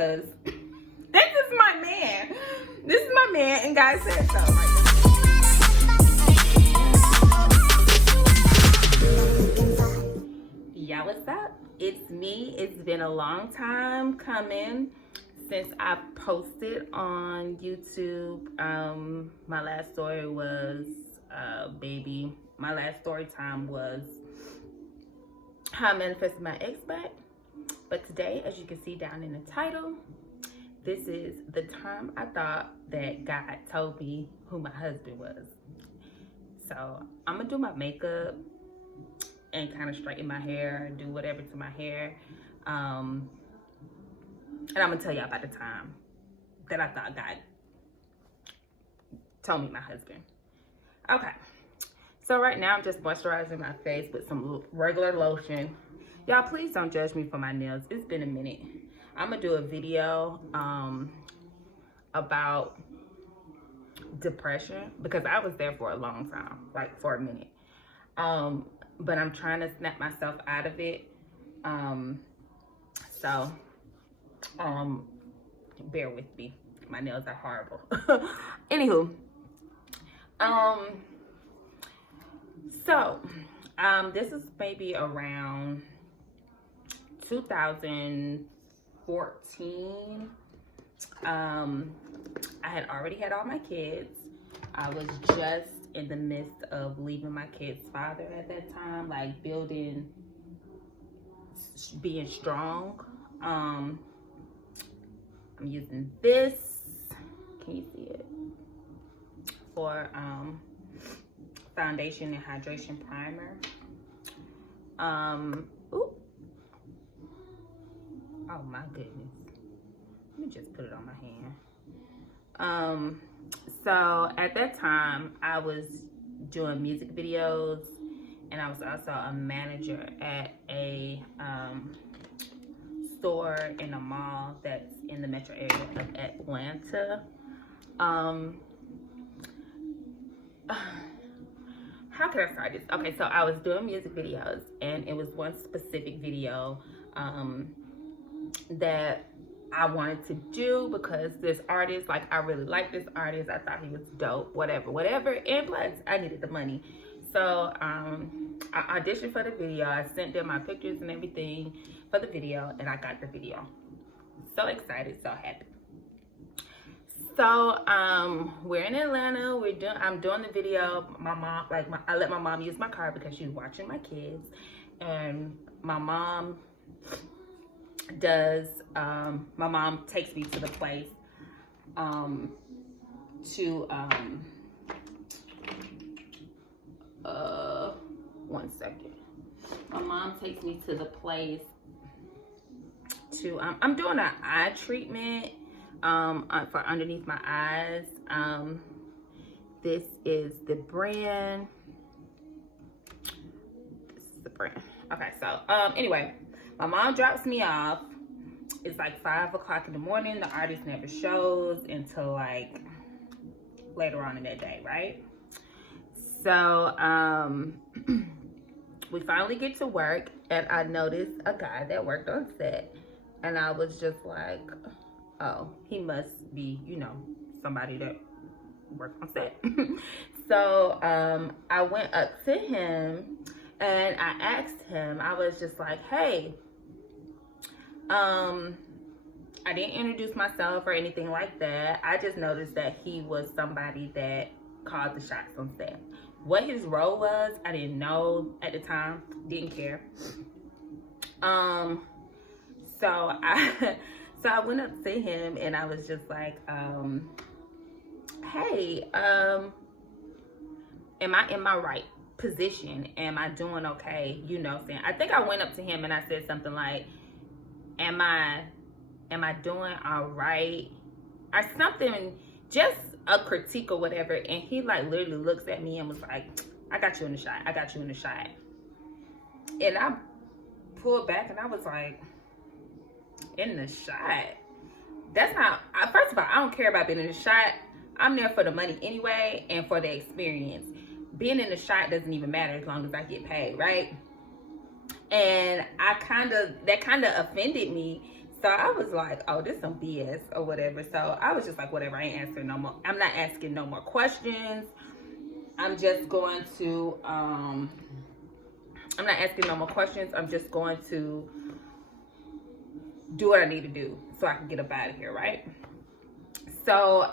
because this is my man. This is my man, and God said so. Y'all, what's up? It's me. It's been a long time coming since I posted on YouTube. My last story was baby. My last story time was how I manifested my ex-back. But today, as you can see down in the title, this is the time I thought that God told me who my husband was. So I'm gonna do my makeup and kind of straighten my hair, do whatever to my hair. And I'm gonna tell y'all about the time that I thought God told me my husband. Okay, so right now I'm just moisturizing my face with some regular lotion. Y'all, please don't judge me for my nails. It's been a minute. I'm gonna do a video about depression because I was there for a long time, like for a minute. But I'm trying to snap myself out of it. So bear with me. My nails are horrible. Anywho, this is maybe around 2014. I had already had all my kids. I was just in the midst of leaving my kid's father at that time, like being strong. I'm using this, can you see it, for foundation and hydration primer. Ooh. Oh my goodness. Let me just put it on my hand. So at that time, I was doing music videos, and I was also a manager at a store in a mall that's in the metro area of Atlanta. How can I start this? Okay, so I was doing music videos, and it was one specific video that I wanted to do because this artist, like, I really liked this artist. I thought he was dope, whatever. And plus, I needed the money. So I auditioned for the video. I sent them my pictures and everything for the video, and I got the video. So excited, so happy. So we're in Atlanta. I'm doing the video. My mom, I let my mom use my car because she's watching my kids, and my mom takes me to the place one second. My mom takes me to the place to I'm doing an eye treatment for underneath my eyes. This is the brand. Okay, so anyway, my mom drops me off. It's like 5 o'clock in the morning. The artist never shows until like later on in that day, right? So we finally get to work, and I noticed a guy that worked on set, and I was just like, oh, he must be, you know, somebody that worked on set. So I went up to him, and I asked him, I was just like, hey, I didn't introduce myself or anything like that. I just noticed that he was somebody that called the shots on set. What his role was, I didn't know at the time, didn't care. So I went up to him, and I was just like, hey, am I in my right position? Am I doing okay? You know what I'm saying? I think I went up to him and I said something like, am I doing all right? Or something, just a critique or whatever. And he like literally looks at me and was like, I got you in the shot. I got you in the shot. And I pulled back and I was like, in the shot? That's not, first of all, I don't care about being in the shot. I'm there for the money anyway and for the experience. Being in the shot doesn't even matter as long as I get paid, right? And that kind of offended me. So I was like, oh, this some BS or whatever. So I was just like, whatever, I ain't answering no more. I'm not asking no more questions. I'm just going to, I'm not asking no more questions. I'm just going to do what I need to do so I can get up out of here, right? So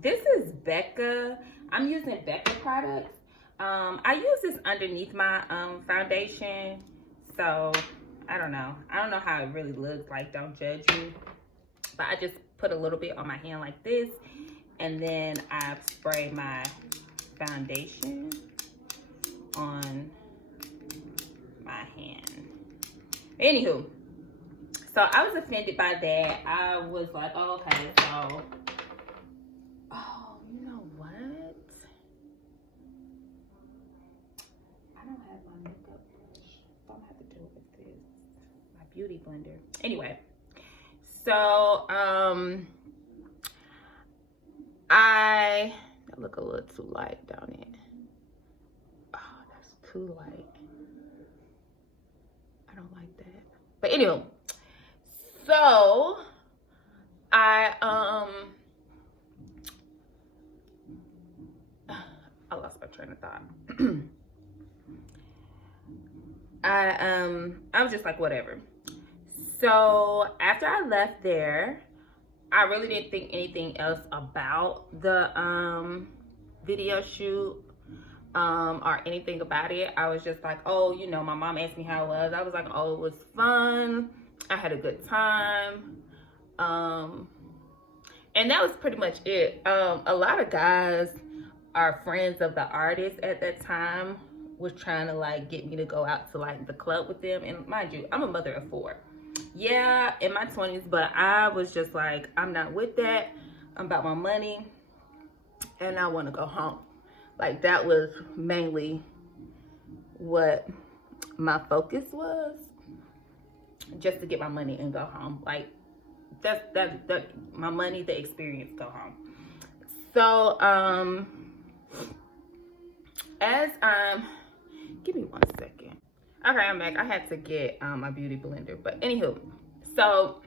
this is Becca. I'm using Becca products. I use this underneath my foundation. So I don't know how it really looks like, don't judge me. But I just put a little bit on my hand like this, and then I spray my foundation on my hand. Anywho, so I was offended by that. I was like, oh, okay, so, oh, you know what? I don't have my makeup brush. So I'm gonna have to do it with this, my beauty blender. Anyway, so, I look a little too light, don't it? Oh, that's too light. I don't like that. But anyway, so I lost my train of thought. I was just like, whatever. So after I left there, I really didn't think anything else about the video shoot or anything about it. I was just like, oh, you know, my mom asked me how it was. I was like, oh, it was fun. I had a good time. And that was pretty much it. A lot of guys are friends of the artist at that time, was trying to like get me to go out to like the club with them. And mind you, I'm a mother of 4. Yeah, in my 20s, but I was just like, I'm not with that. I'm about my money and I want to go home. Like, that was mainly what my focus was, just to get my money and go home. Like, that's my money, the experience, go home. So as I'm, give me 1 second. Okay, I'm back. I had to get my beauty blender, but anywho, so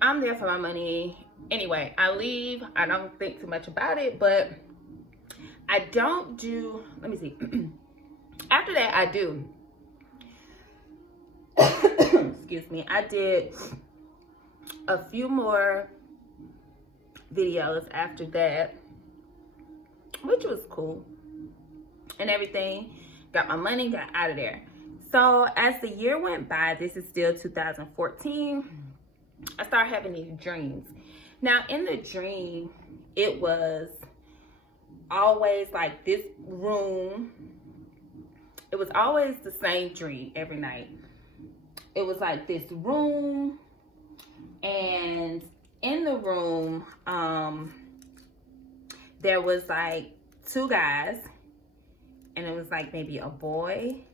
I'm there for my money. Anyway, I leave. I don't think too much about it, but I don't do, let me see. After that, I do. Excuse me. I did a few more videos after that, which was cool and everything. Got my money, got out of there. So as the year went by, this is still 2014, I started having these dreams. Now in the dream, it was always like this room. It was always the same dream every night. It was like this room, and in the room, there was like 2 guys, and it was like maybe a boy,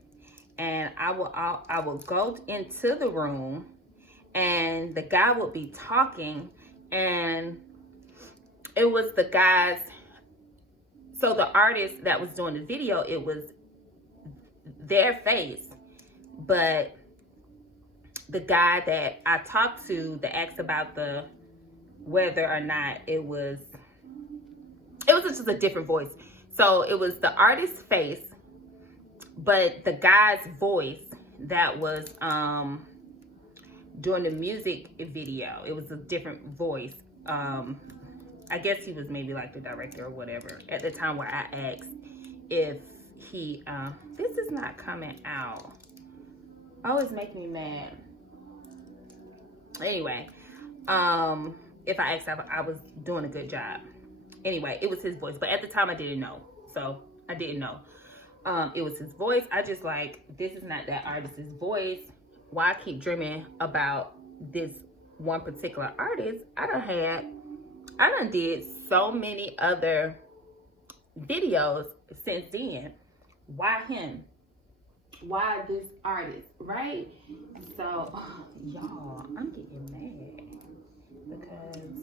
and I would go into the room, and the guy would be talking, and it was the guys. So the artist that was doing the video, it was their face, but the guy that I talked to that asked about the whether or not it was just a different voice. So it was the artist's face, but the guy's voice that was doing the music video, it was a different voice. I guess he was maybe like the director or whatever at the time, where I asked if he, this is not coming out. Always make me mad. Anyway, if I asked if I was doing a good job. Anyway, it was his voice, but at the time I didn't know. So I didn't know. It was his voice. I just like, this is not that artist's voice. Why I keep dreaming about this one particular artist? I done did so many other videos since then. Why him? Why this artist, right? So, y'all, I'm getting mad because,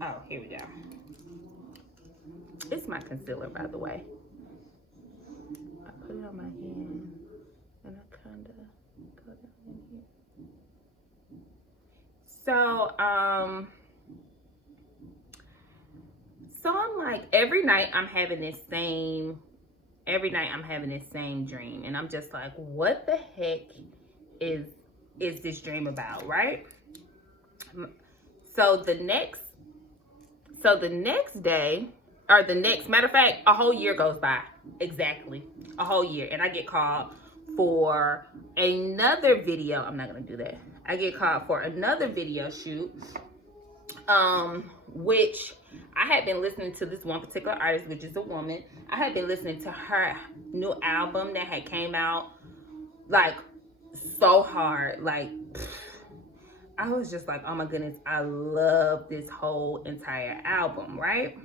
oh, here we go. It's my concealer, by the way. I put it on my hand and I kind of go So, so I'm like, every night I'm having this same dream. And I'm just like, what the heck is this dream about, right? So the next day, or the next, matter of fact, a whole year goes by. Exactly. A whole year. And I get called for another video. I'm not going to do that. I get called for another video shoot, which I had been listening to this one particular artist, which is a woman. I had been listening to her new album that had came out, like, so hard. Like, I was just like, oh my goodness, I love this whole entire album, right?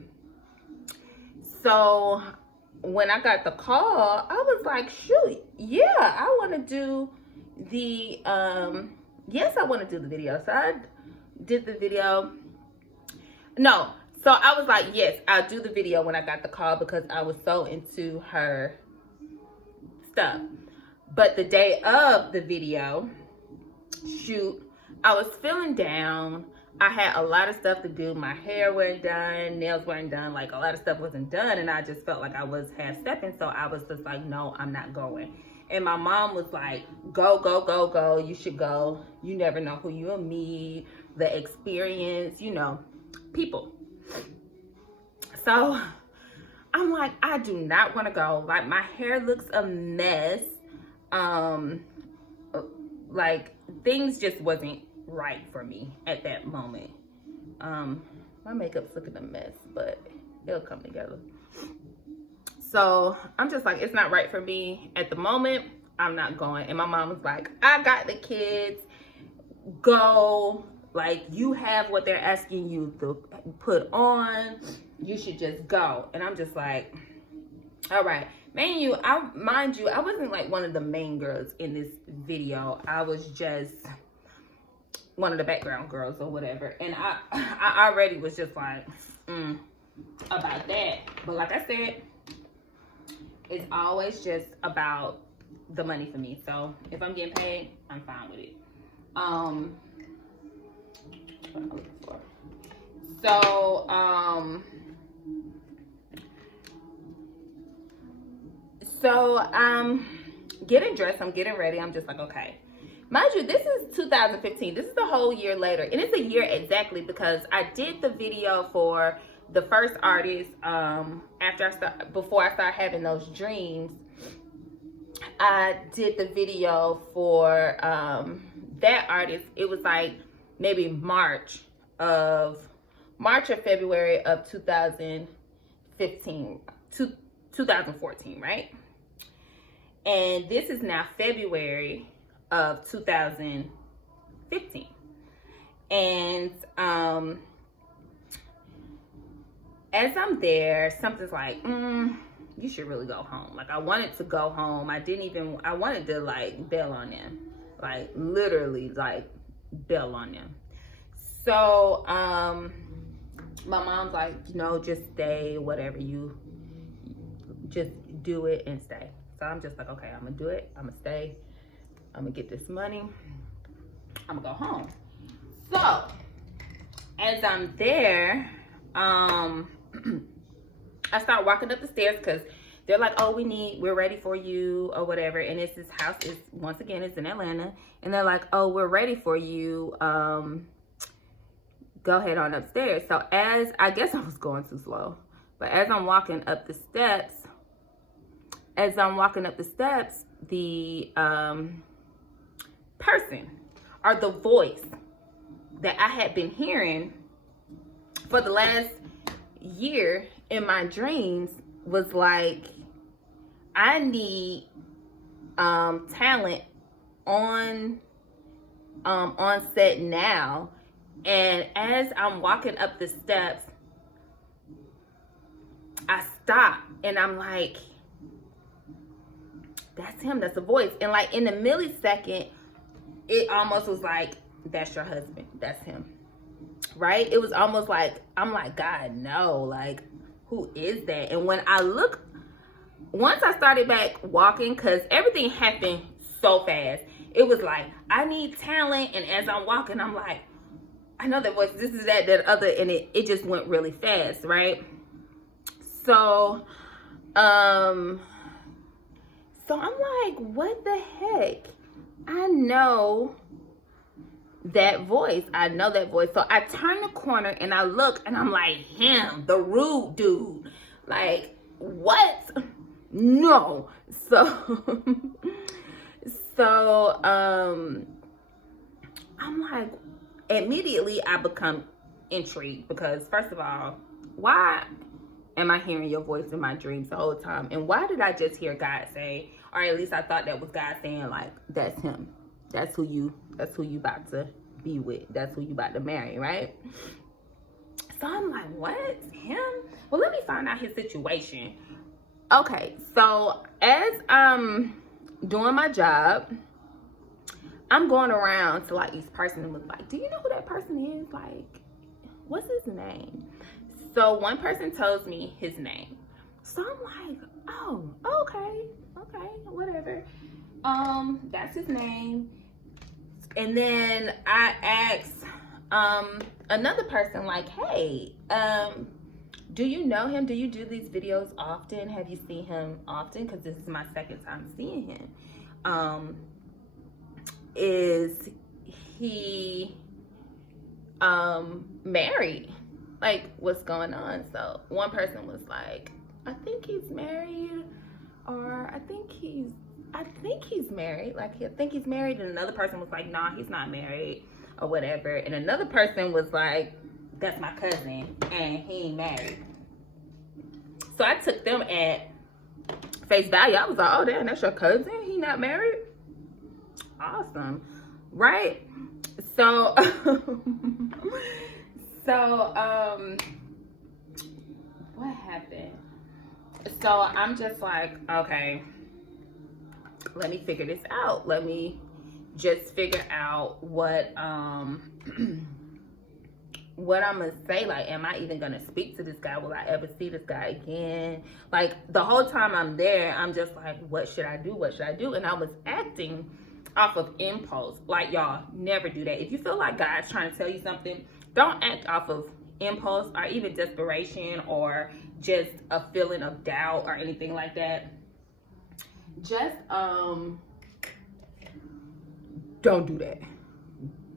So when I got the call, I was like, shoot, yeah, I want to do the, yes, I want to do the video. So I did the video. No, so I was like, yes, I'll do the video when I got the call, because I was so into her stuff. But the day of the video shoot, I was feeling down. I had a lot of stuff to do. My hair wasn't done, nails weren't done, like a lot of stuff wasn't done, and I just felt like I was half-stepping. So I was just like, no, I'm not going. And my mom was like, go, go, go, go. You should go. You never know who you'll meet, the experience, you know, people. So I'm like, I do not want to go. Like, my hair looks a mess. Like, things just wasn't right for me at that moment. My makeup's looking a mess, but it'll come together. So I'm just like, it's not right for me at the moment. I'm not going. And my mom was like, I got the kids. Go. Like, you have what they're asking you to put on. You should just go. And I'm just like, all right. Mind you, I wasn't like one of the main girls in this video. I was just one of the background girls or whatever. And I already was just like, about that. But like I said, it's always just about the money for me. So if I'm getting paid, I'm fine with it. What am I looking for? So I'm getting dressed, I'm getting ready. I'm just like, okay. Mind you, this is 2015. This is a whole year later. And it's a year exactly, because I did the video for the first artist before I started having those dreams. I did the video for that artist. It was like maybe March or February of 2014, right? And this is now February of 2015. And as I'm there, something's like, you should really go home. Like, I wanted to go home. I wanted to like bail on them. Like, literally like bail on them. So my mom's like, you know, just stay, whatever, you just do it and stay. So I'm just like, okay, I'm gonna do it. I'm gonna stay. I'm gonna get this money. I'm gonna go home. So as I'm there, I start walking up the stairs, because they're like, oh, we're ready for you or whatever. And this house is, once again, it's in Atlanta. And they're like, oh, we're ready for you. Go ahead on upstairs. So I guess I was going too slow, but as I'm walking up the steps, the person, or the voice that I had been hearing for the last year in my dreams was like, I need talent on set now. And as I'm walking up the steps, I stop and I'm like, that's him, that's a voice. And like in a millisecond, it almost was like, that's your husband, that's him, right? It was almost like, I'm like, God, no, like, who is that? And when I look, once I started back walking, because everything happened so fast, it was like, I need talent. And as I'm walking, I'm like, I know that voice, this is that other, and it just went really fast, right? So, so I'm like, what the heck? I know that voice. I know that voice. So I turn the corner and I look and I'm like, him, the rude dude. Like, what? No. So, so, I'm like, immediately I become intrigued because first of all, why am I hearing your voice in my dreams the whole time? And why did I just hear God say, or at least I thought that was God saying, like, that's him. That's who you about to be with. That's who you about to marry, right? So I'm like, what? Him? Well, let me find out his situation. Okay, so as I'm doing my job, I'm going around to like each person and was like, do you know who that person is? Like, what's his name? So one person tells me his name. So I'm like, oh, okay, whatever. That's his name. And then I asked another person, like, hey, do you know him? Do you do these videos often? Have you seen him often? Because this is my second time seeing him. Is he married? Like, what's going on? So one person was like, I think he's married, or I think he's married. Like, I think he's married. And another person was like, nah, he's not married, or whatever. And another person was like, that's my cousin and he ain't married. So I took them at face value. I was like, oh damn, that's your cousin? He not married? Awesome, right? So what happened? So I'm just like, okay, let me figure this out. Let me just figure out what what I'm gonna say. Like, am I even gonna speak to this guy? Will I ever see this guy again? Like, the whole time I'm there, I'm just like, what should I do? What should I do? And I was acting off of impulse. Like, y'all, never do that. If you feel like God's trying to tell you something, don't act off of impulse or even desperation or just a feeling of doubt or anything like that. Just don't do that.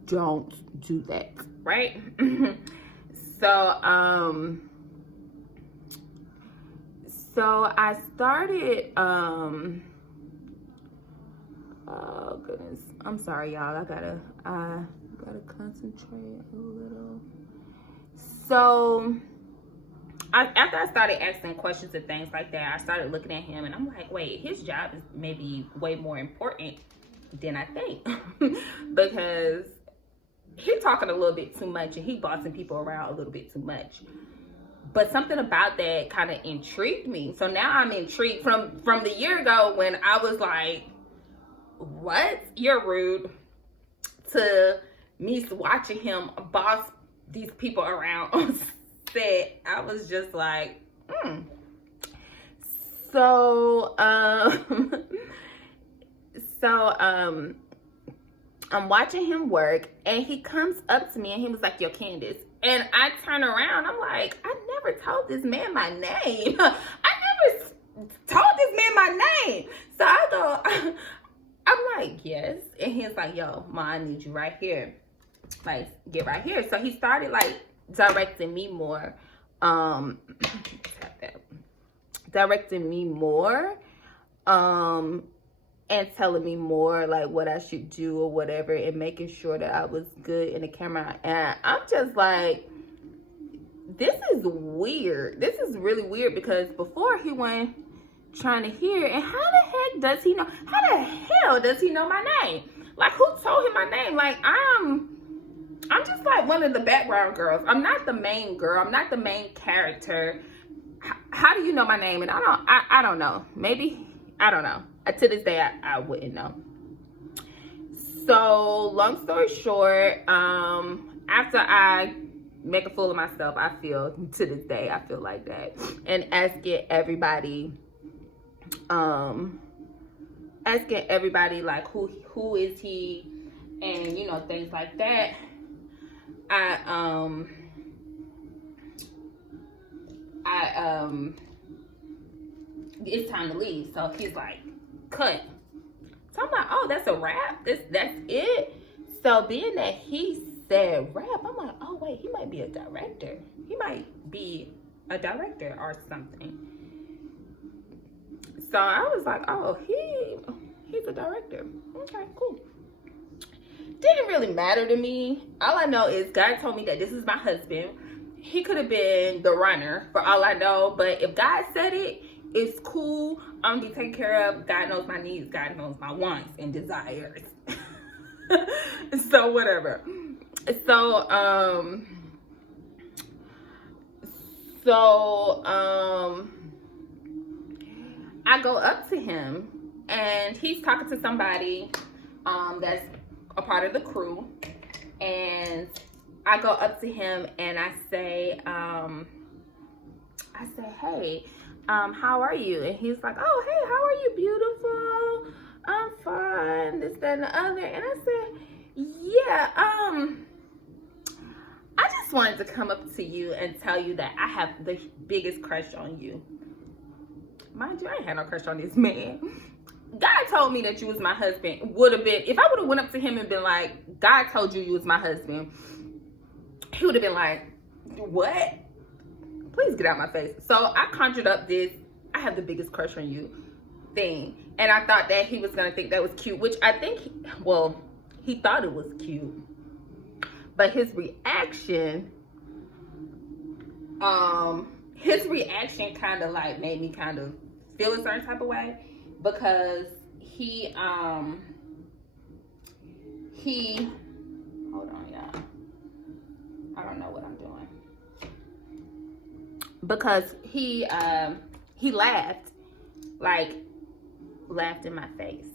Don't do that, right? So I started oh goodness, I'm sorry y'all, I gotta concentrate a little. So after I started asking questions and things like that, I started looking at him and I'm like, wait, his job is maybe way more important than I think. Because he's talking a little bit too much and he bossing people around a little bit too much. But something about that kind of intrigued me. So now I'm intrigued from the year ago when I was like, what? You're rude, to me watching him boss these people around on set. I was just like, So, I'm watching him work and he comes up to me and he was like, yo, Candace. And I turn around, I'm like, I never told this man my name. I never told this man my name. So I go, I'm like, yes. And he's like, yo, Ma, I need you right here. Like, get right here. So he started like directing me more. Directing me more. And telling me more like what I should do or whatever, and making sure that I was good in the camera. And I'm just like, this is weird. This is really weird, because before he went trying to hear, and how the heck does he know? How the hell does he know my name? Like, who told him my name? Like, I'm just like one of the background girls. I'm not the main girl. I'm not the main character. How do you know my name? And I don't know. Maybe, I don't know. To this day, I wouldn't know. So, long story short, after I make a fool of myself, I feel, to this day, I feel like that. And asking everybody like, who is he? And, you know, things like that. it's time to leave. So he's like, cut. So I'm like, oh, that's a wrap? That's it? So being that he said rap, I'm like, oh wait, he might be a director. He might be a director or something. So I was like, oh, he's a director. Okay, cool. Didn't really matter to me. All I know is God told me that this is my husband. He could have been the runner for all I know, but if God said it, it's cool. I'm gonna be taken care of. God knows my needs. God knows my wants and desires. So whatever. So I go up to him and he's talking to somebody that's a part of the crew, and I go up to him and I say, hey, how are you? And he's like, oh, hey, how are you, beautiful? I'm fine, this, that, and the other. And I said, yeah, I just wanted to come up to you and tell you that I have the biggest crush on you. Mind you, I ain't had no crush on this man. God told me that you was my husband. Would have been, if I would have went up to him and been like, God told you was my husband, he would have been like, what? Please get out my face. So I conjured up this, I have the biggest crush on you thing. And I thought that he was going to think that was cute, which I think, he thought it was cute. But his reaction kind of like made me kind of feel a certain type of way, because he hold on, y'all. I don't know what I'm doing. Because he laughed in my face,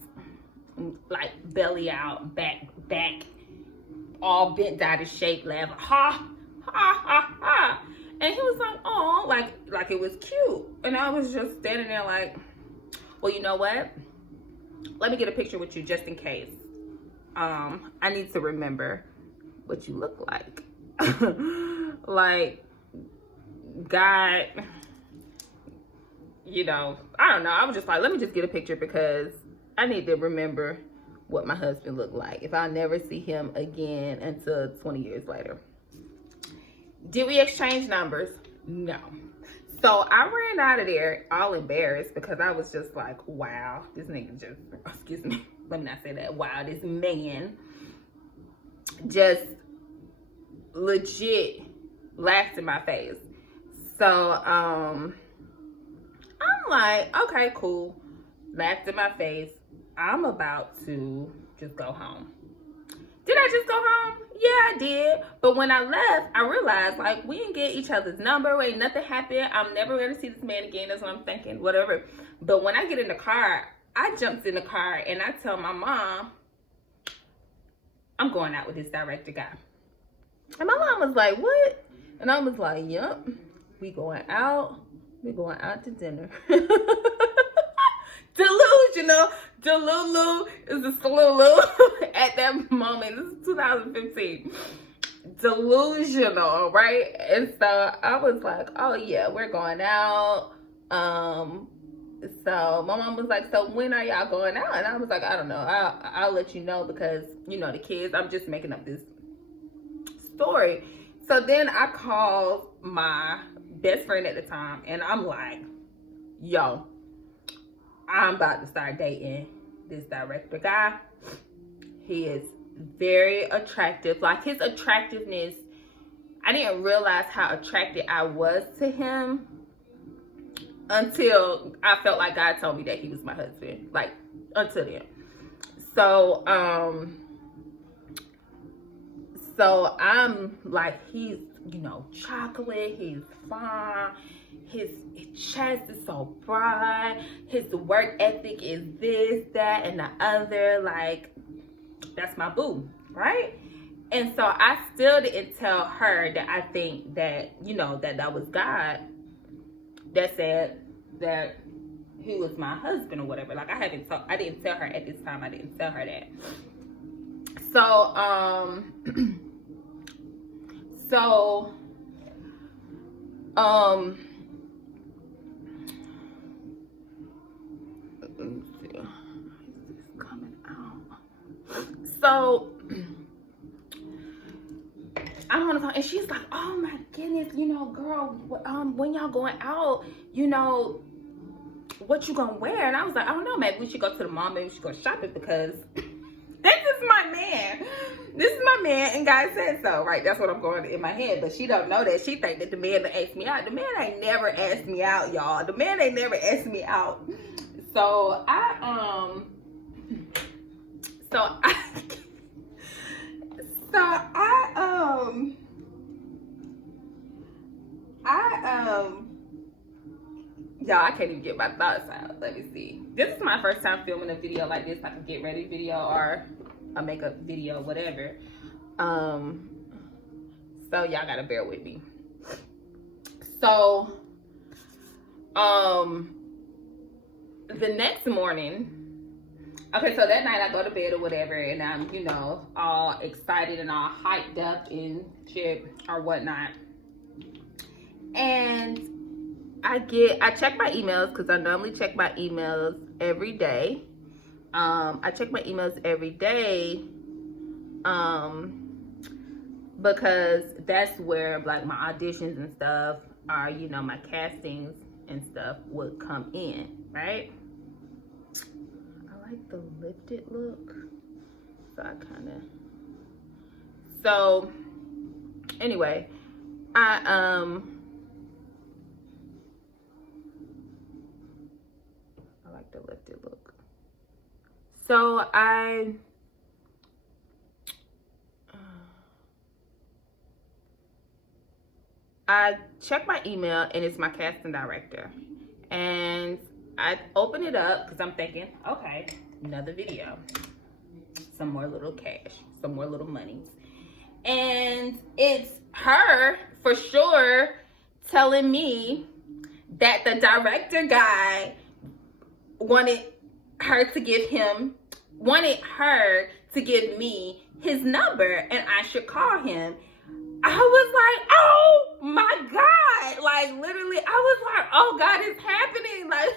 like belly out, back, all bent out of shape, laugh, ha, ha, ha, ha. And he was like, oh, like it was cute. And I was just standing there like, well, you know what? Let me get a picture with you just in case. I need to remember what you look like. Like, God, you know, I don't know. I was just like, let me just get a picture because I need to remember what my husband looked like if I never see him again until 20 years later. Did we exchange numbers? No. So I ran out of there all embarrassed because I was just like, wow, this nigga just, excuse me, let me not say that. Wow, this man just legit laughed in my face. So I'm like, okay, cool. Laughed in my face. I'm about to just go home. Did I just go home? Yeah, I did. But when I left, I realized, like, we didn't get each other's number. Ain't nothing happened. I'm never going to see this man again. That's what I'm thinking. Whatever. But when I get in the car, I jumped in the car and I tell my mom, I'm going out with this director guy. And my mom was like, what? And I was like, yep. We going out. We're going out to dinner. Delusional. Delulu is a slulu at that moment. This is 2015. Delusional, right? And so I was like, oh yeah, we're going out. So my mom was like, so when are y'all going out? And I was like, I don't know. I'll let you know because, you know, the kids, I'm just making up this story. So then I called my best friend at the time and I'm like, yo, I'm about to start dating this director guy. He is very attractive. Like, his attractiveness, I didn't realize how attracted I was to him until I felt like God told me that he was my husband. Like, until then. So I'm like, he's, you know, chocolate, he's fine. His chest is so broad. His work ethic is this, that, and the other. Like, that's my boo, right? And so I still didn't tell her that I think that, you know, that was God that said that he was my husband or whatever. Like, I didn't tell her at this time. I didn't tell her that. So, So, let me see. Is this coming out? So, I don't want to go, and she's like, oh my goodness, you know, girl, when y'all going out, you know, what you gonna wear? And I was like, I don't know, maybe we should go to the mall, maybe we should go shopping, because this is my man. This is my man, and God said so, right? That's what I'm going in my head, but she don't know that. She think that the man that asked me out. The man ain't never asked me out, y'all. The man ain't never asked me out. So I y'all, I can't even get my thoughts out. Let me see. This is my first time filming a video like this, like a get ready video or a makeup video, whatever. So y'all gotta bear with me. So, the next morning, okay, so that night I go to bed or whatever, and I'm, you know, all excited and all hyped up and shit or whatnot. And I check my emails, because I normally check my emails every day. I check my emails every day because that's where like my auditions and stuff are, you know, my castings and stuff would come in, right? I like the lifted look. So anyway, I like the lifted look. So I check my email, and it's my casting director. And I open it up because I'm thinking, okay, another video. Some more little cash, some more little money. And it's her, for sure, telling me that the director guy wanted her to give me his number, and I should call him. I was like, oh my God. Like, literally, I was like, oh God, it's happening. Like,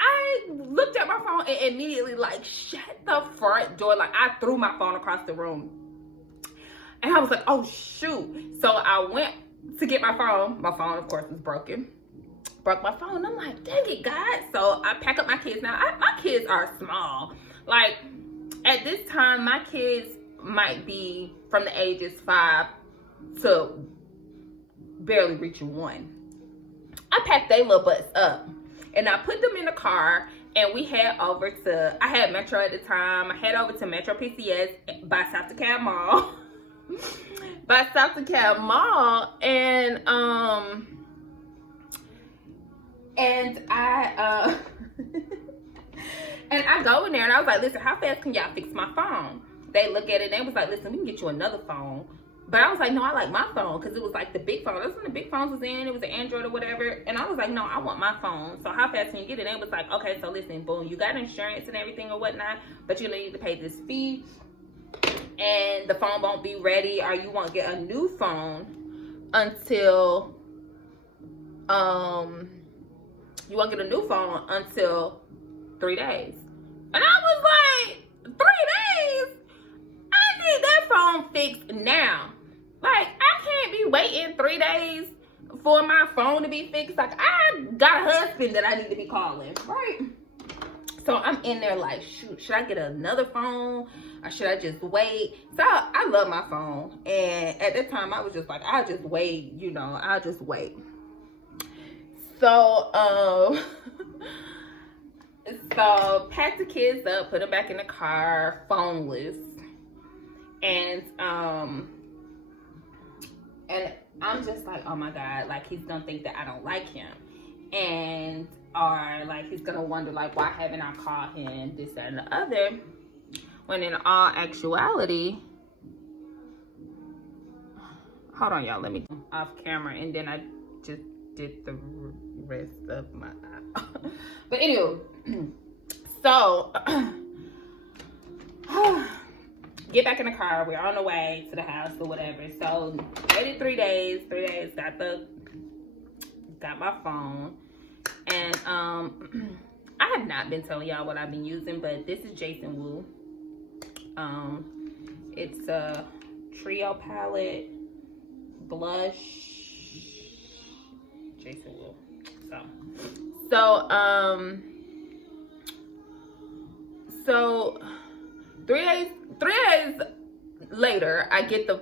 I looked at my phone and immediately, like, shut the front door. Like, I threw my phone across the room. And I was like, oh, shoot. So I went to get my phone. My phone, of course, was broken. Broke my phone. I'm like, dang it, God. So I pack up my kids. Now, my kids are small. Like, at this time, my kids might be from the ages 5 to barely reaching 1. I packed their little butts up, and I put them in the car, and we head over to, I had Metro at the time, I head over to Metro PCS by South DeKalb Mall. By South DeKalb Mall, and I and I go in there, and I was like, listen, how fast can y'all fix my phone? They look at it, and they was like, listen, we can get you another phone. But I was like, no, I like my phone, because it was like the big phone. That's when the big phones was in. It was an Android or whatever. And I was like, no, I want my phone. So how fast can you get it? And it was like, okay, so listen, boom, you got insurance and everything or whatnot, but you need to pay this fee, and the phone won't be ready, or you won't get a new phone until you won't get a new phone until 3 days. And I was like, 3 days? I need that phone fixed now. Like, I can't be waiting 3 days for my phone to be fixed. Like, I got a husband that I need to be calling, right? So I'm in there like, shoot, should I get another phone, or should I just wait? So I love my phone, and at that time I was just like, I'll just wait, you know, I'll just wait. So so packed the kids up, put them back in the car, phoneless, and I'm just like, oh my God, like, he's gonna think that I don't like him, and or like he's gonna wonder like, why haven't I called him, this, that, and the other, when in all actuality, hold on y'all, let me off camera, and then I just did the rest of my but anyway, so get back in the car. We're on the way to the house or whatever. So waited 3 days. 3 days. Got my phone, and I have not been telling y'all what I've been using, but this is Jason Wu. It's a trio palette blush. Jason Wu. So 3 days later, I get the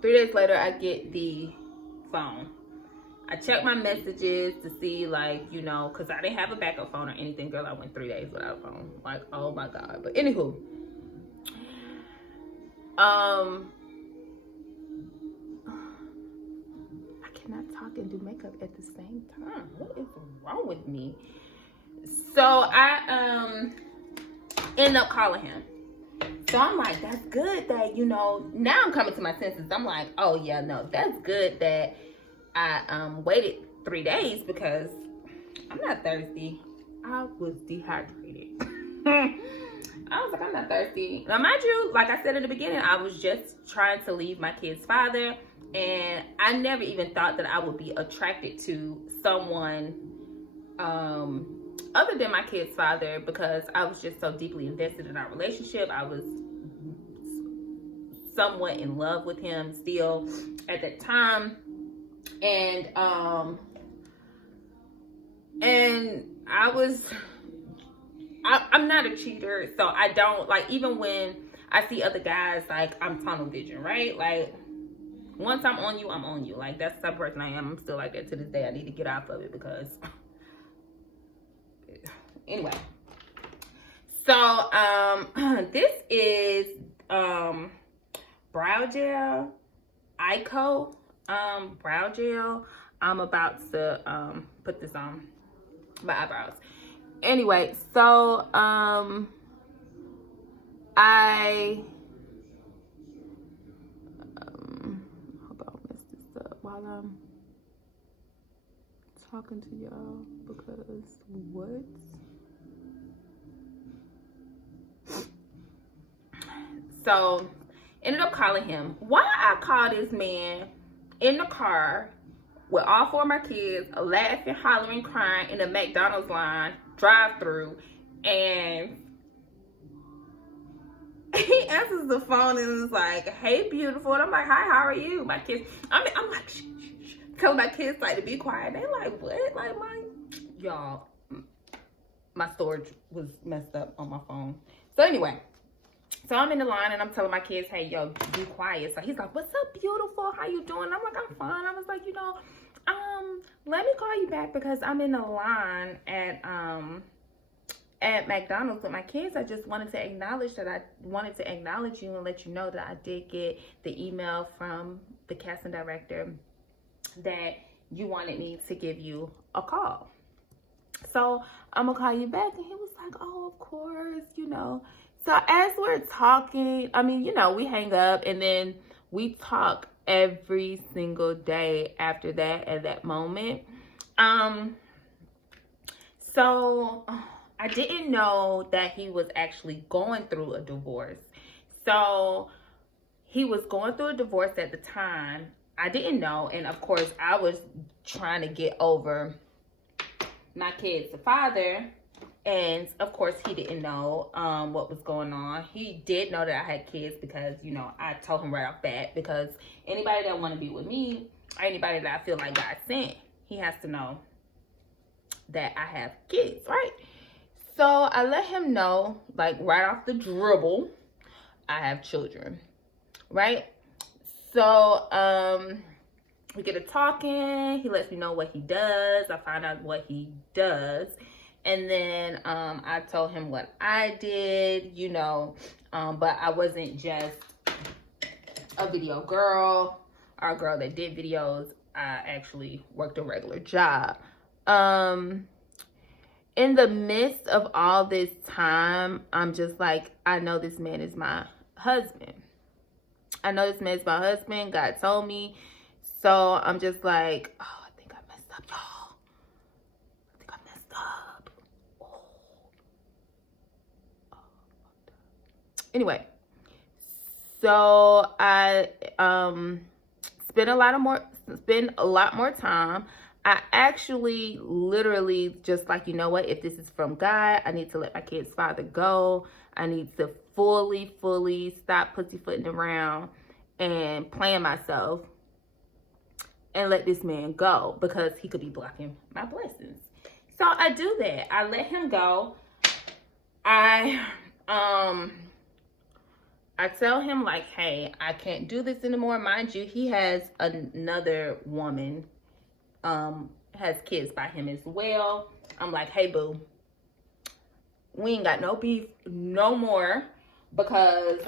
3 days later, I get the phone. I check my messages to see, like, you know, because I didn't have a backup phone or anything. Girl, I went 3 days without a phone. Like, oh my God. But anywho, I cannot talk and do makeup at the same time. What is wrong with me? So I end up calling him. So I'm like, that's good that, you know, now I'm coming to my senses. I'm like, oh yeah, no, that's good that I waited 3 days, because I'm not thirsty. I was dehydrated. I was like, I'm not thirsty. Now, mind you, like I said in the beginning, I was just trying to leave my kid's father, and I never even thought that I would be attracted to someone other than my kid's father, because I was just so deeply invested in our relationship. I was somewhat in love with him still at that time. And I'm not a cheater, so I don't, like, even when I see other guys, like, I'm tunnel vision, right? Like, once I'm on you, I'm on you. Like, that's the type of person I am. I'm still like that to this day. I need to get off of it, because anyway. So this is brow gel, Ico brow gel. I'm about to put this on my eyebrows. Anyway, so I hope I don't mess this up while I'm talking to y'all, because what? So ended up calling him. Why I call this man in the car with all 4 of my kids, laughing, hollering, crying in a McDonald's line, drive-through, and he answers the phone and is like, "Hey, beautiful." And I'm like, "Hi, how are you?" My kids, I'm like, shh, shh, shh. Telling my kids, like, to be quiet. They like, what? Like, y'all, my storage was messed up on my phone. So anyway, so I'm in the line and I'm telling my kids, "Hey, yo, be quiet." So he's like, "What's up, beautiful? How you doing?" I'm like, "I'm fine." I was like, "You know, let me call you back, because I'm in the line at McDonald's with my kids. I just wanted to acknowledge you and let you know that I did get the email from the casting director that you wanted me to give you a call. So I'm gonna call you back." And he was like, "Oh, of course, you know." So as we're talking, I mean, you know, we hang up, and then we talk every single day after that, at that moment. So I didn't know that he was actually going through a divorce. So he was going through a divorce at the time. I didn't know. And of course, I was trying to get over my kid's father. And of course, he didn't know what was going on. He did know that I had kids, because, you know, I told him right off bat, because anybody that want to be with me, or anybody that I feel like God sent, he has to know that I have kids, right? So I let him know, like, right off the dribble, I have children, right? So we get to talking. He lets me know what he does. I find out what he does. And then I told him what I did, you know, but I wasn't just a video girl or a girl that did videos. I actually worked a regular job. In the midst of all this time, I'm just like, I know this man is my husband. I know this man is my husband. God told me. So I'm just like, oh, I think I messed up, y'all. I think I messed up. Oh, Anyway, so I spend a lot more time. I actually literally just like, you know what, if this is from God, I need to let my kid's father go. I need to fully stop pussyfooting around and playing myself and let this man go, because he could be blocking my blessings. So I do that. I let him go. I tell him like, hey, I can't do this anymore. Mind you, he has another woman, has kids by him as well. I'm like, hey boo, we ain't got no beef no more, because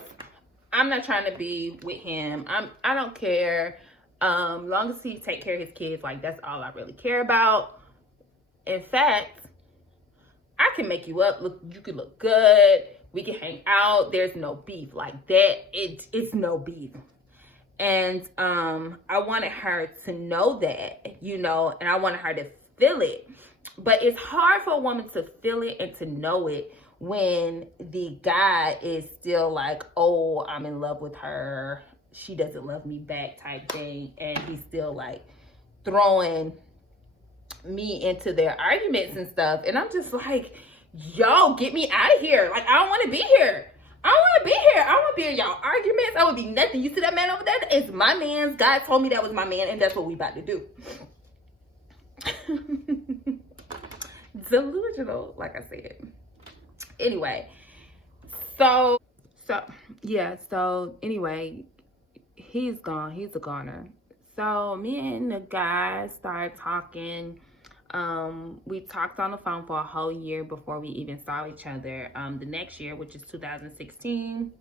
I'm not trying to be with him. I don't care. Long as he take care of his kids, like that's all I really care about. In fact, I can make you up. Look, you can look good. We can hang out. There's no beef like that. It's no beef. And I wanted her to know that, you know, and I wanted her to feel it. But it's hard for a woman to feel it and to know it when the guy is still like, oh, I'm in love with her, she doesn't love me back type thing. And he's still like throwing me into their arguments and stuff. And I'm just like, yo, get me out of here. Like, I don't want to be here. I don't want to be here. I don't want to be in y'all arguments. I would be nothing. You see that man over there? It's my man's. God told me that was my man, and that's what we about to do. Delusional, like I said. Anyway, so anyway, he's gone. He's a goner. So me and the guy started talking. We talked on the phone for a whole year before we even saw each other. The next year, which is 2016,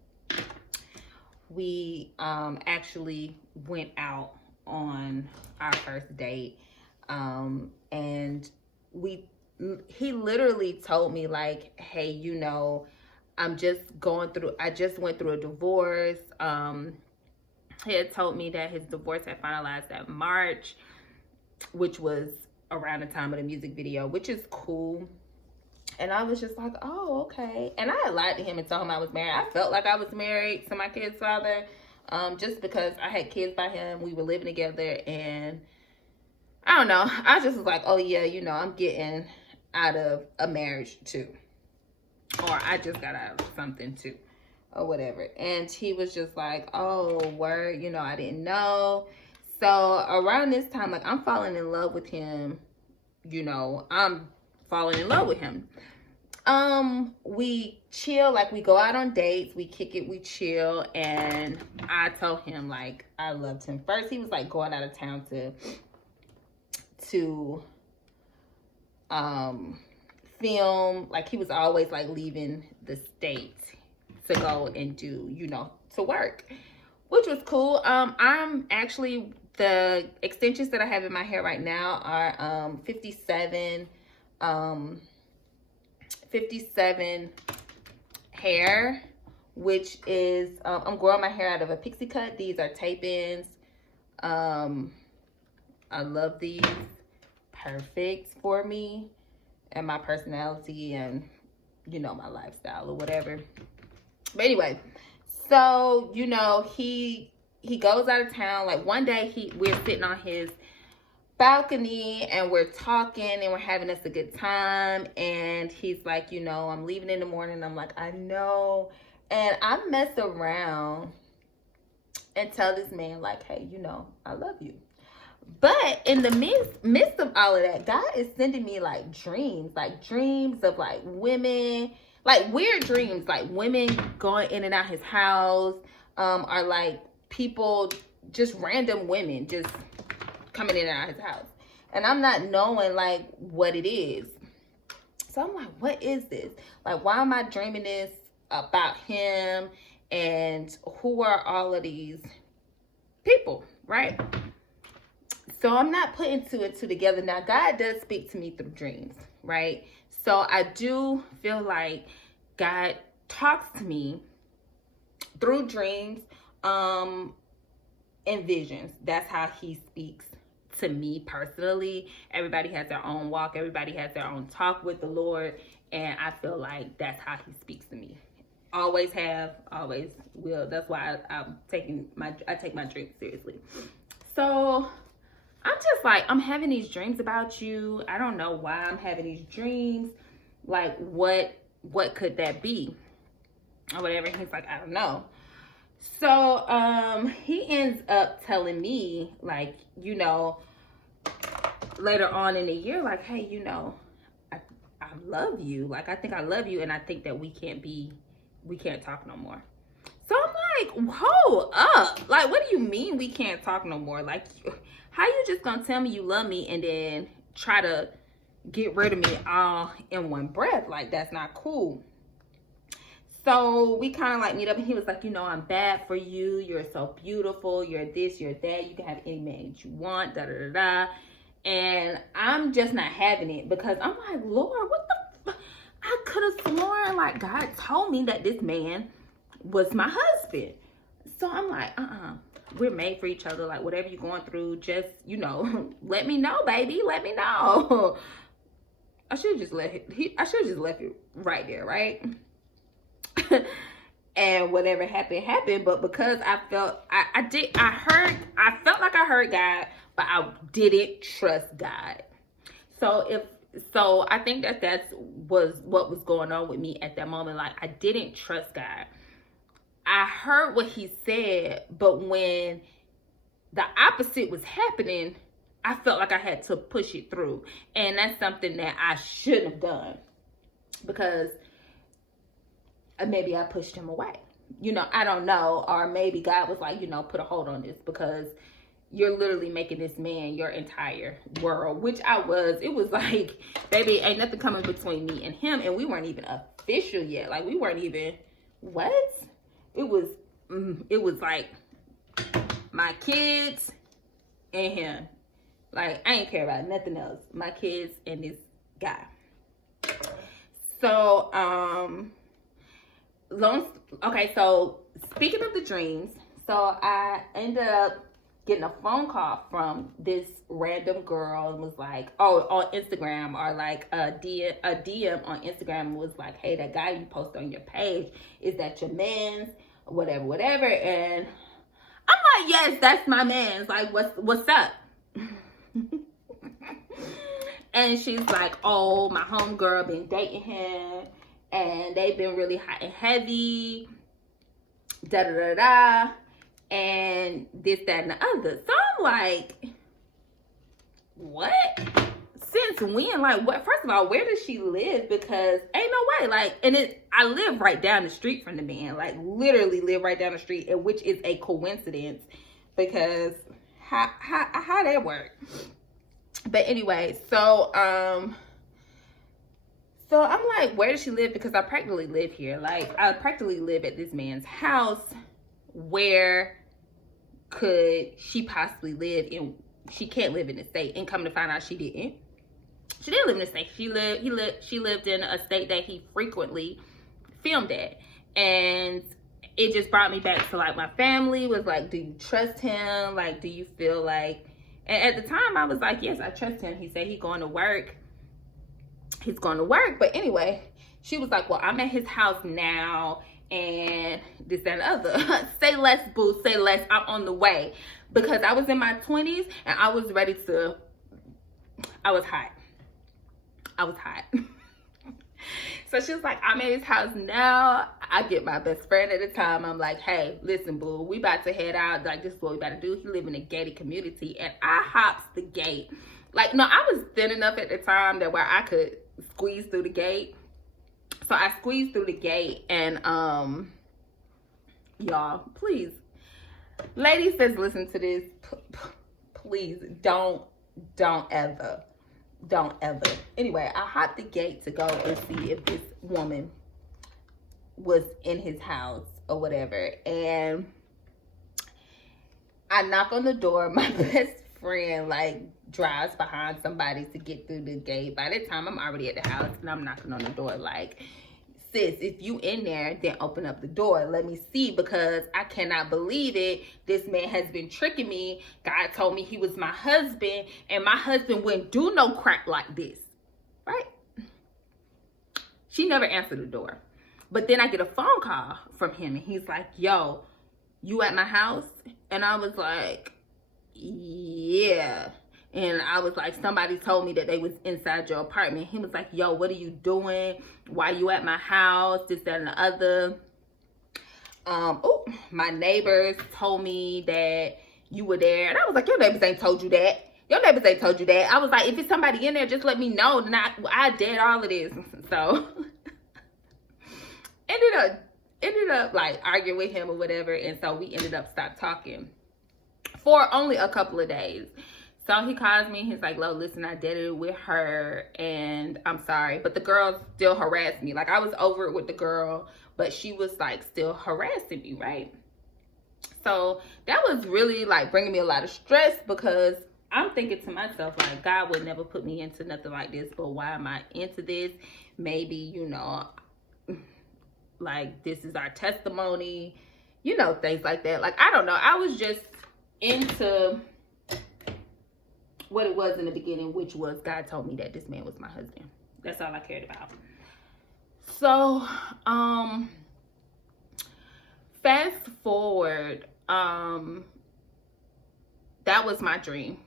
we actually went out on our first date. And he literally told me like, hey, you know, I just went through a divorce. He had told me that his divorce had finalized that March, which was around the time of the music video, which is cool. And I was just like, oh, okay. And I had lied to him and told him I was married. I felt like I was married to my kid's father, just because I had kids by him. We were living together, and I don't know. I just was like, oh yeah, you know, I'm getting out of a marriage too. Or I just got out of something too, or whatever. And he was just like, oh, word, you know, I didn't know. So around this time, like, I'm falling in love with him. You know, I'm falling in love with him. We chill, like, we go out on dates, we kick it, we chill. And I told him, like, I loved him. First, he was, like, going out of town to film. Like, he was always, like, leaving the state to go and do, you know, to work, which was cool. I'm actually, the extensions that I have in my hair right now are 57 hair, which is, I'm growing my hair out of a pixie cut. These are tape-ins. I love these. Perfect for me and my personality and, you know, my lifestyle or whatever. But anyway, so, you know, he goes out of town. Like, one day we're sitting on his balcony and we're talking and we're having us a good time. And he's like, you know, I'm leaving in the morning. I'm like, I know. And I mess around and tell this man, like, hey, you know, I love you. But in the midst of all of that, God is sending me like dreams of like women, like weird dreams, like women going in and out his house, or like people, just random women just coming in and out his house. And I'm not knowing like what it is. So I'm like, what is this? Like, why am I dreaming this about him? And who are all of these people, right? So I'm not putting two and two together. Now, God does speak to me through dreams, right? So I do feel like God talks to me through dreams and visions. That's how he speaks to me personally. Everybody has their own walk. Everybody has their own talk with the Lord. And I feel like that's how he speaks to me. Always have, always will. That's why I take my dreams seriously. So I'm just like, I'm having these dreams about you. I don't know why I'm having these dreams. Like, what could that be? Or whatever. He's like, I don't know. So he ends up telling me, like, you know, later on in the year, like, hey, you know, I love you. Like, I think I love you, and I think that we can't talk no more. So I'm like, hold up. Like, what do you mean we can't talk no more? Like, how you just gonna tell me you love me and then try to get rid of me all in one breath? Like, that's not cool. So we kind of like meet up, and he was like, you know, I'm bad for you. You're so beautiful. You're this, you're that. You can have any man that you want, da da da da. And I'm just not having it, because I'm like, Lord, what the I could have sworn like God told me that this man was my husband. So I'm like, we're made for each other. Like, whatever you're going through, just, you know, let me know, baby. Let me know. I should have just left it right there, right? And whatever happened. But because I felt I felt like I heard God, but I didn't trust God. So I think that was what was going on with me at that moment. Like, I didn't trust God. I heard what he said, but when the opposite was happening, I felt like I had to push it through. And that's something that I shouldn't have done, because maybe I pushed him away. You know, I don't know. Or maybe God was like, you know, put a hold on this, because you're literally making this man your entire world, which I was. It was like, baby, ain't nothing coming between me and him. And we weren't even official yet. Like, we weren't even, what? It was like my kids and him. Like, I ain't care about nothing else. My kids and this guy. So, okay, so speaking of the dreams, so I ended up getting a phone call from this random girl, and was like, oh, on Instagram, or like a DM on Instagram, was like, hey, that guy you post on your page, is that your man's? Whatever. And I'm like, yes, that's my man's. Like, what's up? And she's like, oh, my homegirl been dating him, and they've been really hot and heavy, da da da da, and this, that, and the other. So I'm like, what? Since when? Like, what? First of all, where does she live? Because ain't no way. Like, and I live right down the street from the man. Like, literally live right down the street, and which is a coincidence, because how that work? But anyway, so I'm like, where does she live? Because I practically live here. Like, I practically live at this man's house. Where could she possibly live in? She can't live in the state. And come to find out, she didn't. She didn't live in the state. She lived in a state that he frequently filmed at. And it just brought me back to, like, my family was like, do you trust him? Like, do you feel like, and at the time I was like, yes, I trust him. He said he's going to work. But anyway, she was like, well, I'm at his house now, and this and the other. Say less, boo, say less. I'm on the way. Because I was in my 20s, and I was ready to, I was hot. So she was like, I'm at his house now. I get my best friend at the time. I'm like, hey, listen, boo, we about to head out. Like, this is what we about to do. He live in a gated community, and I hops the gate. Like, no, I was thin enough at the time that where I could squeeze through the gate. So I squeezed through the gate, and y'all, please, ladies that's listen to this, please don't ever. Anyway, I hopped the gate to go and see if this woman was in his house or whatever. And I knock on the door. My best friend, like, drives behind somebody to get through the gate. By the time I'm already at the house, and I'm knocking on the door, like, sis, if you in there, then open up the door. Let me see, because I cannot believe it. This man has been tricking me. God told me he was my husband, and my husband wouldn't do no crap like this, right? She never answered the door. But then I get a phone call from him, and he's like, yo, you at my house? And I was like, yeah. And I was like, somebody told me that they was inside your apartment. He was like, yo, what are you doing? Why you at my house? This, that, and the other. Oh, my neighbors told me that you were there. And I was like, your neighbors ain't told you that. Your neighbors ain't told you that. I was like, if it's somebody in there, just let me know. And I did all of this. So ended up like arguing with him or whatever. And so we ended up stopped talking for only a couple of days. So he calls me. He's like, Lo, listen, I did it with her and I'm sorry. But the girl still harassed me. Like, I was over it with the girl, but she was like still harassing me, right? So that was really like bringing me a lot of stress, because I'm thinking to myself, like, God would never put me into nothing like this, but why am I into this? Maybe, you know, like, this is our testimony, you know, things like that. Like, I don't know. I was just into what it was in the beginning, which was God told me that this man was my husband. That's all I cared about. So, fast forward, that was my dream.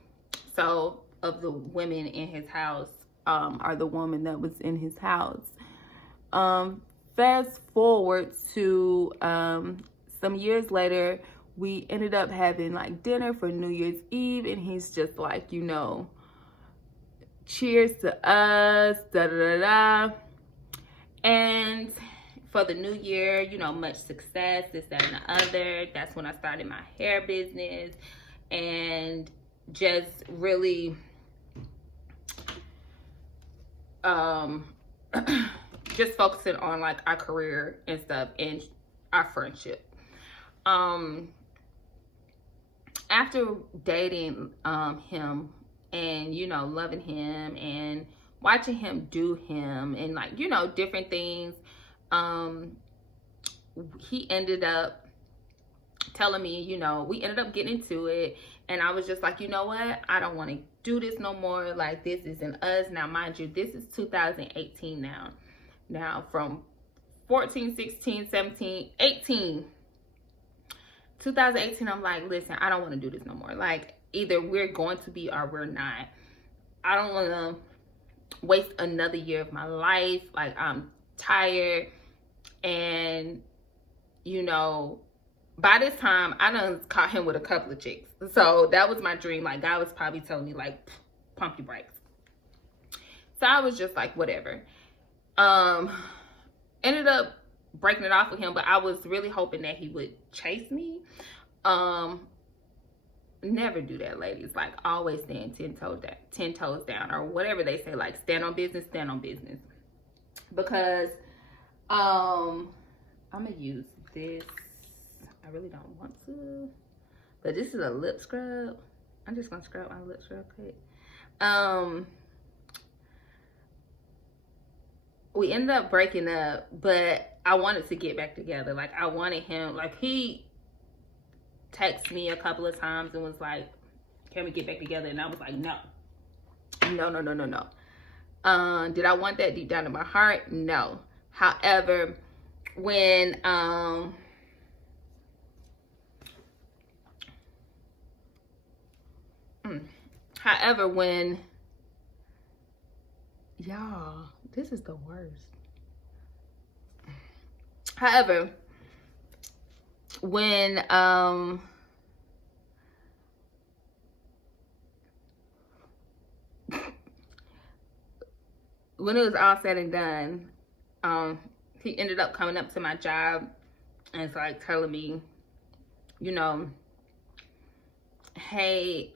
So, of the women in his house, or the woman that was in his house. Fast forward to some years later, we ended up having like dinner for New Year's Eve, and he's just like, you know, cheers to us, da da da da. And for the new year, you know, much success, this, that, and the other. That's when I started my hair business, and just really just focusing on like our career and stuff and our friendship. After dating him and, you know, loving him and watching him do him and, like, you know, different things, he ended up telling me, you know, we ended up getting into it, and I was just like, you know what, I don't want to do this no more. Like, this isn't us. Now, mind you, this is 2018 now from 14, 16, 17, 18, 2018, I'm like, listen, I don't want to do this no more. Like, either we're going to be or we're not. I don't want to waste another year of my life. Like, I'm tired. And, you know, by this time, I done caught him with a couple of chicks. So that was my dream. Like, God was probably telling me, like, pump your brakes. So I was just like, whatever. Ended up breaking it off with him, but I was really hoping that he would chase me. Never do that, ladies. Like, always stand 10 toes down, or whatever they say, like, stand on business. Because I'm gonna use this. I really don't want to, but this is a lip scrub. I'm just gonna scrub my lips real quick. We ended up breaking up, but I wanted to get back together. Like, I wanted him, like, he texted me a couple of times and was like, can we get back together? And I was like, no. Did I want that deep down in my heart? No. However, when y'all, this is the worst. However, when it was all said and done, he ended up coming up to my job and it's like telling me, you know, hey,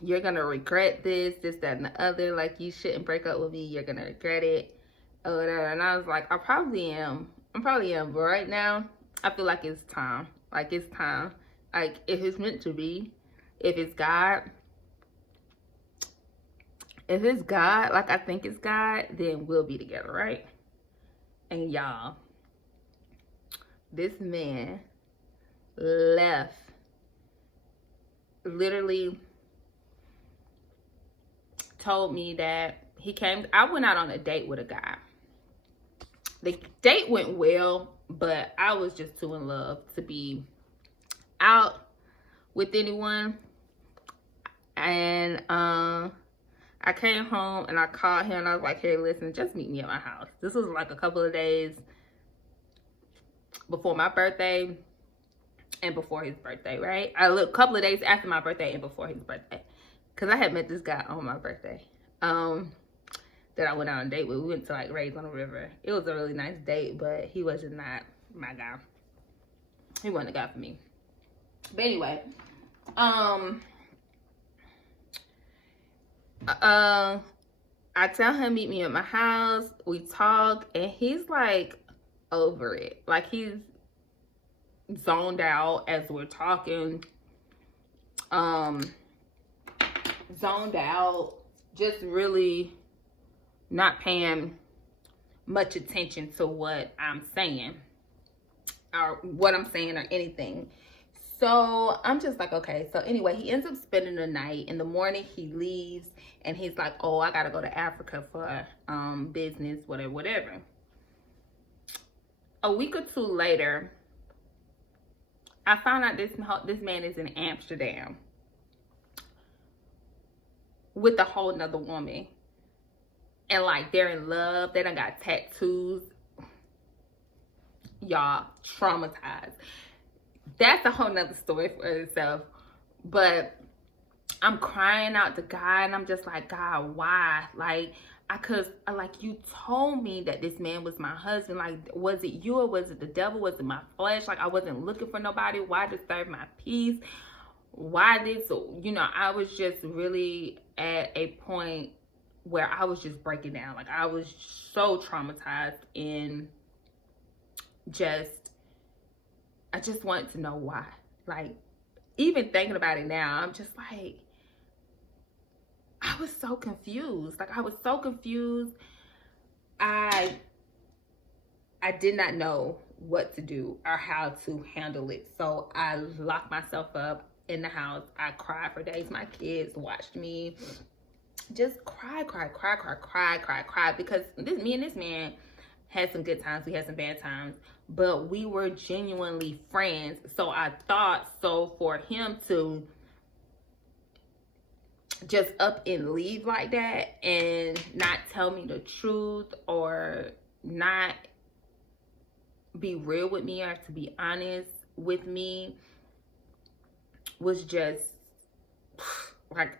you're gonna regret this, that, and the other. Like, you shouldn't break up with me. You're gonna regret it, or whatever. And I was like, I probably am. But right now, I feel like it's time. Like, it's time. Like, if it's meant to be, if it's God, like I think it's God, then we'll be together, right? And y'all, this man left, literally told me that he came. I went out on a date with a guy. the date went well, but I was just too in love to be out with anyone. And I came home and I called him and I was like, hey, listen, just meet me at my house. This was like a couple of days before my birthday and before his birthday, right? A couple of days after my birthday and before his birthday. Because I had met this guy on my birthday that I went on a date with. We went to like Rays on the River. It was a really nice date, but he was just not my guy. He wasn't the guy for me. But anyway, I tell him meet me at my house. We talk, and he's like over it. Like he's zoned out as we're talking. Zoned out, just really not paying much attention to what I'm saying or anything. So I'm just like, okay. So anyway, he ends up spending the night. In the morning, he leaves and he's like, oh, I gotta go to Africa for business, whatever. A week or two later, I found out this man is in Amsterdam with a whole nother woman. And like they're in love. They done got tattoos. Y'all, traumatized. That's a whole nother story for itself. But I'm crying out to God and I'm just like, God, why? Like, you told me that this man was my husband. Like, was it you or was it the devil? Was it my flesh? Like, I wasn't looking for nobody. Why disturb my peace? Why this? You know, I was just really at a point where I was just breaking down. Like, I was so traumatized and I just wanted to know why. Like, even thinking about it now, I'm just like, I was so confused. Like, I was so confused. I did not know what to do or how to handle it. So I locked myself up in the house. I cried for days. My kids watched me just cry because me and this man had some good times. We had some bad times, but we were genuinely friends. So I thought, so for him to just up and leave like that and not tell me the truth or not be real with me or to be honest with me was just like,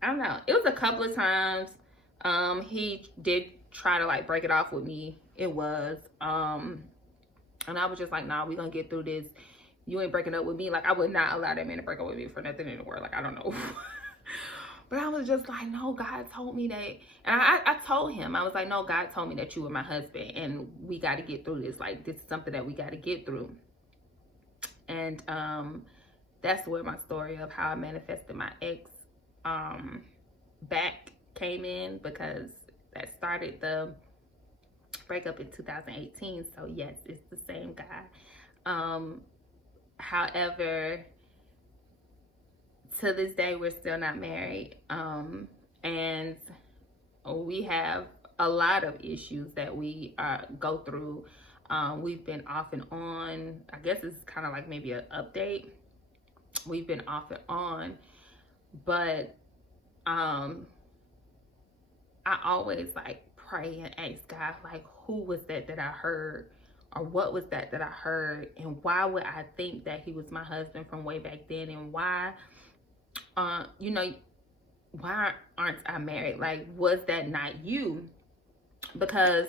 I don't know. It was a couple of times he did try to like break it off with me. It was and I was just like, nah, we're gonna get through this. You ain't breaking up with me. Like, I would not allow that man to break up with me for nothing in the world. Like, I don't know. But I was just like, no, God told me that. And I told him, I was like, no, God told me that you were my husband and we got to get through this. Like, this is something that we got to get through. And that's where my story of how I manifested my ex back came in, because that started the breakup in 2018. So yes, it's the same guy. However, to this day, we're still not married. And we have a lot of issues that we go through. We've been off and on. I guess it's kind of like maybe an update. We've been off and on, but I always like pray and ask God, like, who was that I heard? Or what was that I heard? And why would I think that he was my husband from way back then? And why, you know, why aren't I married? Like, was that not you? Because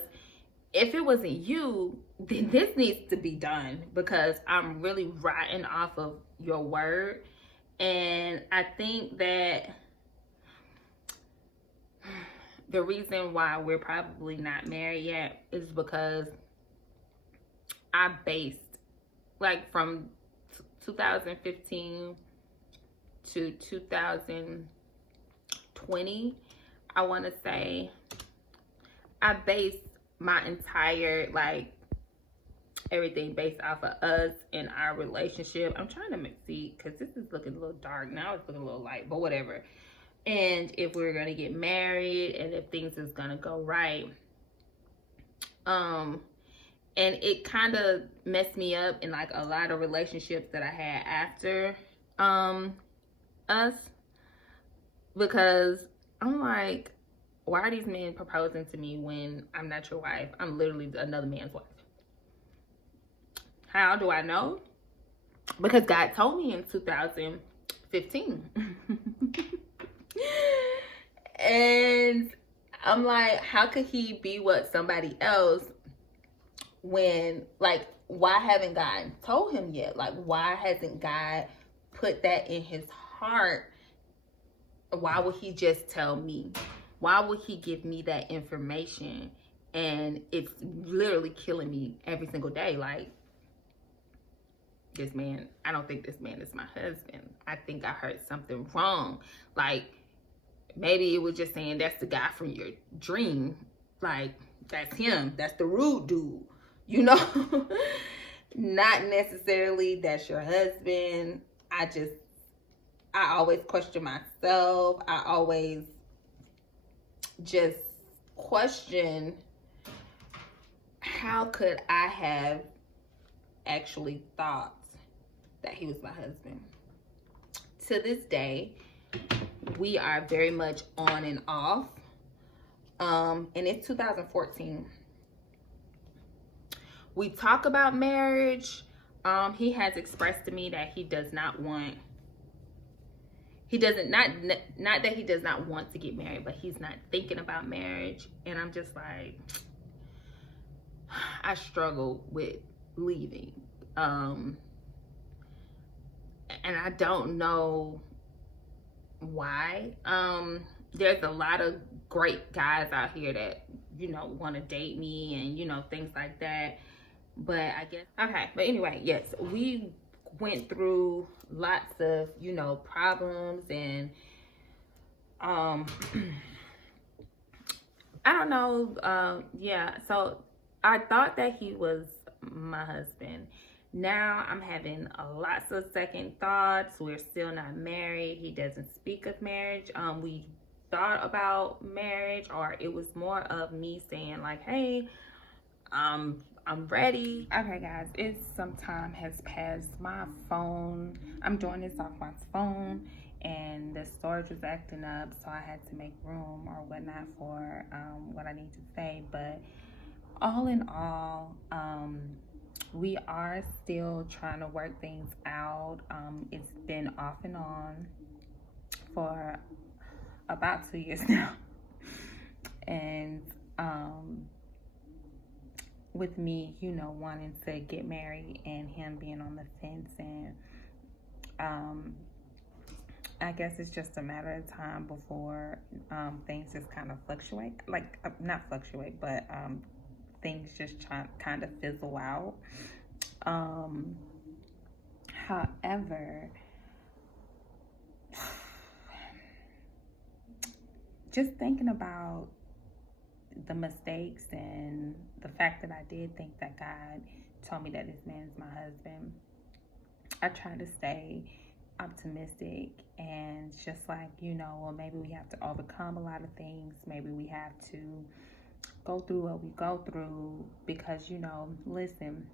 if it wasn't you, then this needs to be done, because I'm really writing off of your word. And I think that the reason why we're probably not married yet is because I based, like, from 2015 to 2020, I want to say, I based my entire, like, everything based off of us and our relationship. I'm trying to see, because this is looking a little dark now. It's looking a little light, but whatever. And if we're going to get married and if things is going to go right. And it kind of messed me up in like a lot of relationships that I had after us, because I'm like, why are these men proposing to me when I'm not your wife? I'm literally another man's wife. How do I know? Because God told me in 2015. And I'm like, how could he be what somebody else when, like, why haven't God told him yet? Like, why hasn't God put that in his heart? Why would he just tell me? Why would he give me that information? And it's literally killing me every single day. Like, this man, I don't think this man is my husband. I think I heard something wrong. Like, maybe it was just saying that's the guy from your dream. Like, that's him. That's the rude dude. You know? Not necessarily that's your husband. I always question myself. I always just question, how could I have actually thought that he was my husband? To this day, we are very much on and off. And it's 2014. We talk about marriage. He has expressed to me that he does not want, not that he does not want to get married, but he's not thinking about marriage. And I'm just like, I struggle with leaving. And I don't know why. There's a lot of great guys out here that, you know, want to date me and, you know, things like that. But I guess, okay. But anyway, yes, we went through lots of, you know, problems, and I don't know. Yeah, so I thought that he was my husband. Now I'm having lots of second thoughts. We're still not married. He doesn't speak of marriage. We thought about marriage, or it was more of me saying like, hey, I'm ready. Okay, guys, it's some time has passed. My phone, I'm doing this off my phone, and the storage was acting up, so I had to make room or whatnot for what I need to say. But all in all, we are still trying to work things out. It's been off and on for about 2 years now. And with me, you know, wanting to get married and him being on the fence, and I guess it's just a matter of time before things just kind of fluctuate. Like, not fluctuate, but things just kind of fizzle out. However, just thinking about the mistakes and the fact that I did think that God told me that this man is my husband, I try to stay optimistic and just like, you know, well, maybe we have to overcome a lot of things. Maybe we have to go through what we go through because, you know, listen,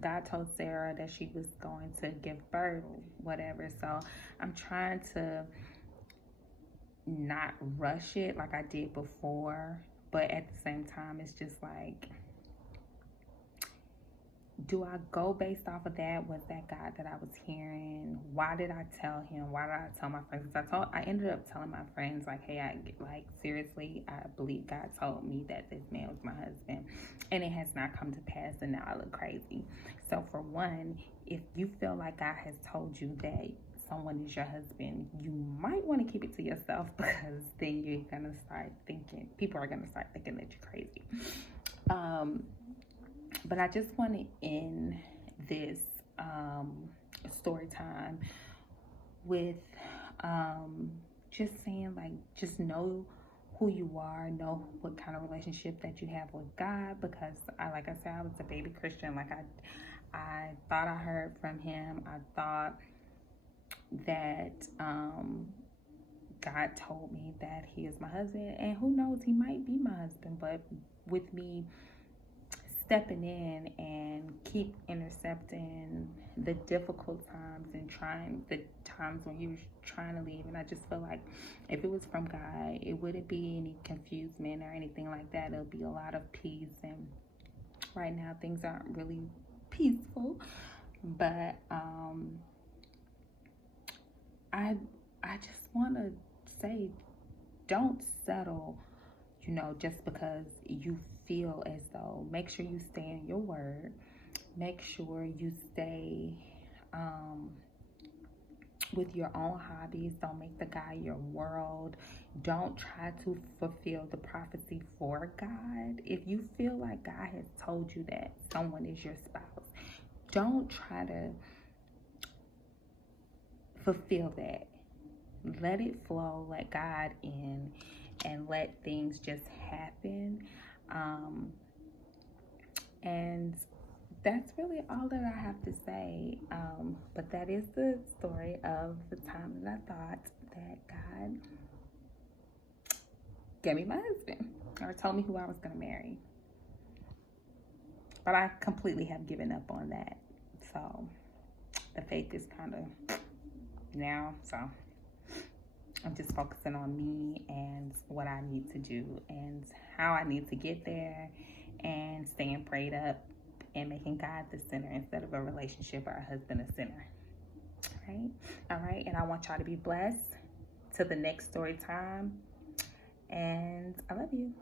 God told Sarah that she was going to give birth, whatever. So I'm trying to not rush it like I did before, but at the same time, it's just like, do I go based off of that? Was that God that I was hearing? Why did I tell him? Why did I tell my friends? I ended up telling my friends, like, hey, seriously, I believe God told me that this man was my husband, and it has not come to pass, and now I look crazy. So for one, if you feel like God has told you that someone is your husband, you might want to keep it to yourself, because then you're gonna start thinking, people are gonna start thinking that you're crazy. But I just want to end this story time with just saying, like, just know who you are, know what kind of relationship that you have with God, because like I said, I was a baby Christian. Like, I thought I heard from him. I thought that God told me that he is my husband, and who knows, he might be my husband, but with me stepping in and keep intercepting the difficult times and the times when you were trying to leave. And I just feel like if it was from God, it wouldn't be any confusion or anything like that. It'll be a lot of peace. And right now things aren't really peaceful, but I just want to say, don't settle, just because you feel as though. Make sure you stay in your word. Make sure you stay with your own hobbies. Don't make the guy your world. Don't try to fulfill the prophecy for God. If you feel like God has told you that someone is your spouse, don't try to fulfill that. Let it flow. Let God in, and let things just happen. And that's really all that I have to say. But that is the story of the time that I thought that God gave me my husband, or told me who I was going to marry. But I completely have given up on that. So the faith is kind of now. So I'm just focusing on me and what I need to do and how I need to get there, and staying prayed up and making God the center instead of a relationship or a husband a center. All right. And I want y'all to be blessed to the next story time. And I love you.